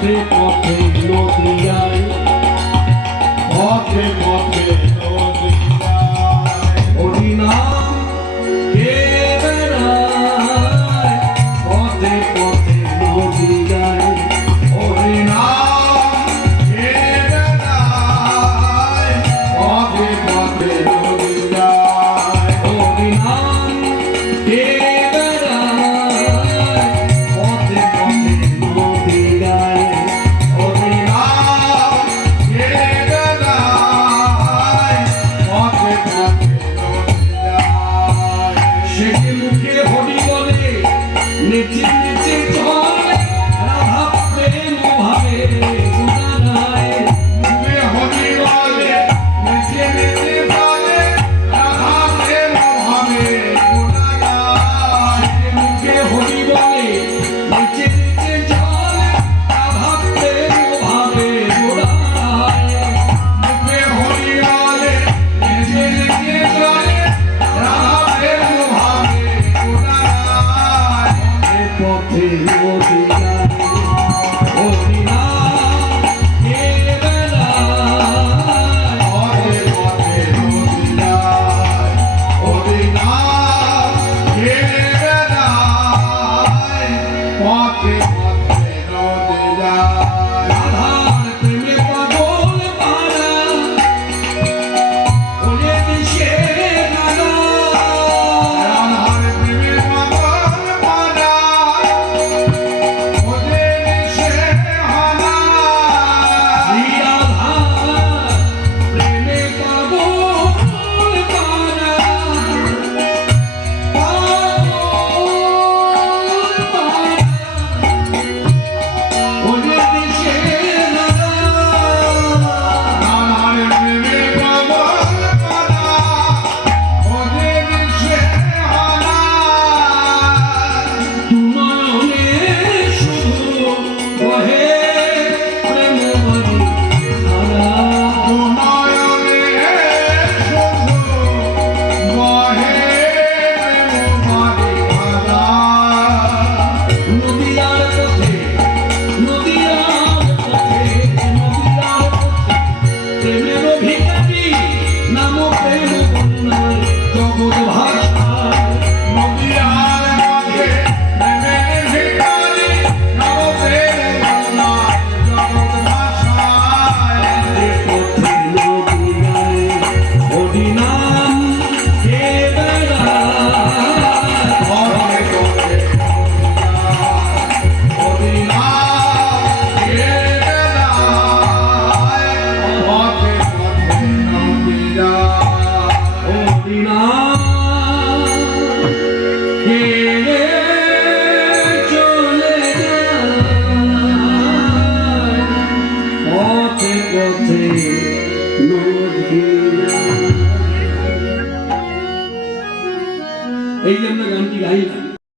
পথে পথে নদিয়ায় পথে পথে নদিয়ায় হরিনাম কে বেড়ায় পথে পথে নদিয়ায় হরিনাম কে বেড়ায় পথে পথে নদিয়ায় হরিনাম কে নেচে নেচে চলে রাধা প্রেম ভাবে গুনাগায় মুখে হরি বলে নেচে নেচে চলে রাধা প্রেম ভাবে গুনাগায় মুখে হরি বলে নেচে নেচে চলে রাধা প্রেম ভাবে গুনাগায় মুখে হরি বলে নেচে নেচে চলে রাধা প্রেম ভাবে গুনাগায় পথে নদিয়ায় হরিনাম কে বেড়ায় পথে পথে নদিয়ায় হরিনাম কে বেড়ায় পথে পথে নদিয়ায় রাধার প্রেমে পাগল পারা ওরে দিশে নানা রাধার প্রেমে পাগল পারা এই যে আমরা গানটি গাইলাম